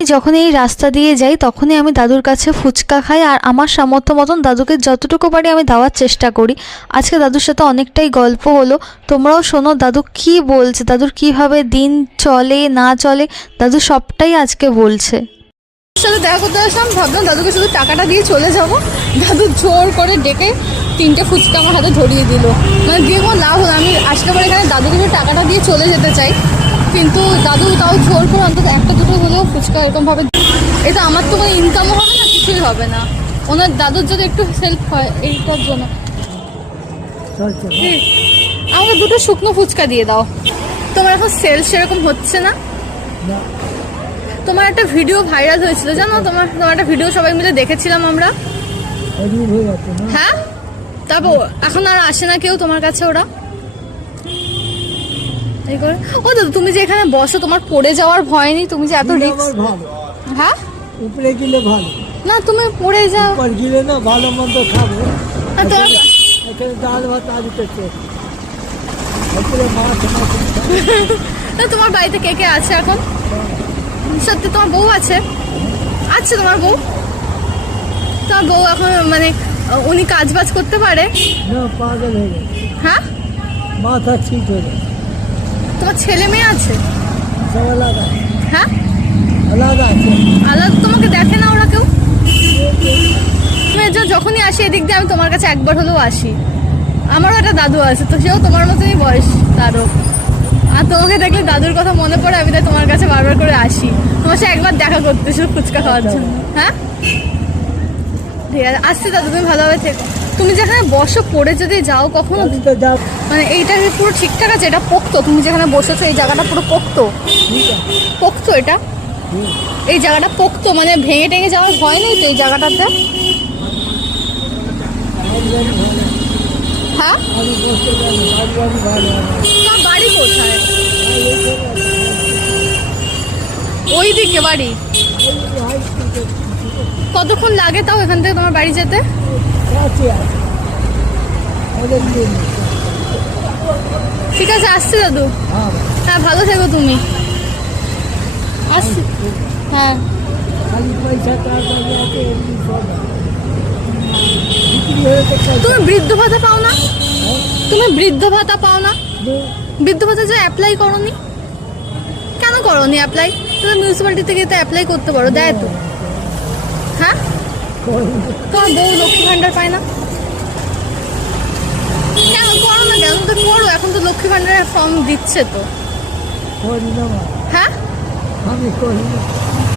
যখন এই রাস্তা দিয়ে যাই তখনই আমি দাদুর কাছে ফুচকা খাই আর আমার সামর্থ্য মতন দাদুকে যতটুকু পারি আমি দেওয়ার চেষ্টা করি। আজকে দাদুর সাথে অনেকটাই গল্প হলো, তোমরাও শোনো দাদু কি বলছে, দাদুর কিভাবে দিন চলে না চলে, দাদু সবটাই আজকে বলছে। সাথে দেখা করতে আসলাম, ভাবলাম দাদুকে শুধু টাকাটা দিয়ে চলে যাব। দাদু জোর করে ডেকে 3টে ফুচকা আমার হাতে ধরিয়ে দিল, মানে দিয়ে কোনো লাভ হলো। আমি আসলে পরে এখানে দাদুকে শুধু টাকাটা দিয়ে চলে যেতে চাই, কিন্তু দাদু তাও জোর করে অন্তত একটা দুটো হলেও ফুচকা এরকমভাবে। এটা আমার তো কোনো ইনকামও হবে না, কিছুই হবে না। ওনার দাদুর যদি একটু হেল্প হয় এইটার জন্য, আমাকে 2টো শুকনো ফুচকা দিয়ে দাও। তোমার এখন সেল সেরকম হচ্ছে না? তোমার একটা ভিডিও ভাইরাল হয়েছিল জানো, তোমার একটা ভিডিও সবাই মিলে দেখেছিলাম আমরা। হ্যাঁ, তারপর এখন আর আসে না কেউ তোমার কাছে ওরা এই করে। ও দাদা, তুমি যে এখানে বসো, তোমার পড়ে যাওয়ার ভয় নেই? তুমি যে এত রিস্ক। হ্যাঁ, উপরে গেলে ভালো না তুমি পড়ে যাও। উপর গেলে না ভালো মন্দ খাবো। তোমার এখানে ডাল ভাত আলু পেতে উপরে মাছ তোমার বাড়িতে কে কে আছে এখন? সত্যি তোমার বউ আছে? আচ্ছা, তোমার বউ এখন মানে উনি কাজ বাজ করতে পারে? না, পাগল হয়ে গেছে, হ্যাঁ, মাথা ঠিক হয়ে গেছে। তোমার ছেলে মেয়ে আছে? সব আলাদা হ্যাঁ, আলাদা আছে। আলাদা। তোমাকে দেখে না ওরা কেউ? যখনই আসি এদিক দিয়ে আমি তোমার কাছে একবার হলেও আসি। আমারও একটা দাদু আছে, তো সেও তোমার মতনই বয়স তারও। আর তোমাকে দেখলে দাদুর কথা মনে পড়ে, আমি তাই তোমার কাছে বারবার করে আসি তোমার সাথে একবার দেখা করতে, শুধু ফুচকা খাওয়ার জন্য। হ্যাঁ, ঠিক আছে, আসছি দাদু, তুমি ভালোভাবে থেকো। তুমি যেখানে বসো, পড়ে যদি যাও কখনো, মানে এইটা পুরো ঠিকঠাক আছে? এটা পোক্ত? তুমি যেখানে বসেছো এই জায়গাটা পুরো পোক্ত? পোক্ত এটা? এই জায়গাটা পোক্ত, মানে ভেঙে টেঙে যাওয়ার ভয় নেই তো এই জায়গাটাতে? হ্যাঁ, তোমার বাড়ি কোথায়? ওই দিকে বাড়ি? কতক্ষণ লাগে তাও এখান থেকে তোমার বাড়ি যেতে? ঠিক আছে, আসছি দাদু। হ্যাঁ, ভালো থেকো তুমি। আসছি। হ্যাঁ, তুমি বৃদ্ধ ভাতা পাও না? তুমি বৃদ্ধ ভাতা পাও না? বৃদ্ধ ভাতা যে অ্যাপ্লাই করোনি কেন? করোনি অ্যাপ্লাই? তুমি মিউনিসিপ্যালিটি থেকে তো অ্যাপ্লাই করতে পারো, দেয় তো। হ্যাঁ, তোমার বউ লক্ষ্মী ভান্ডার পায় না কেন? করো না কেন? তো করো, এখন তো লক্ষ্মী ভান্ডারের ফর্ম দিচ্ছে তো। করি না, হ্যাঁ, আমি করি না।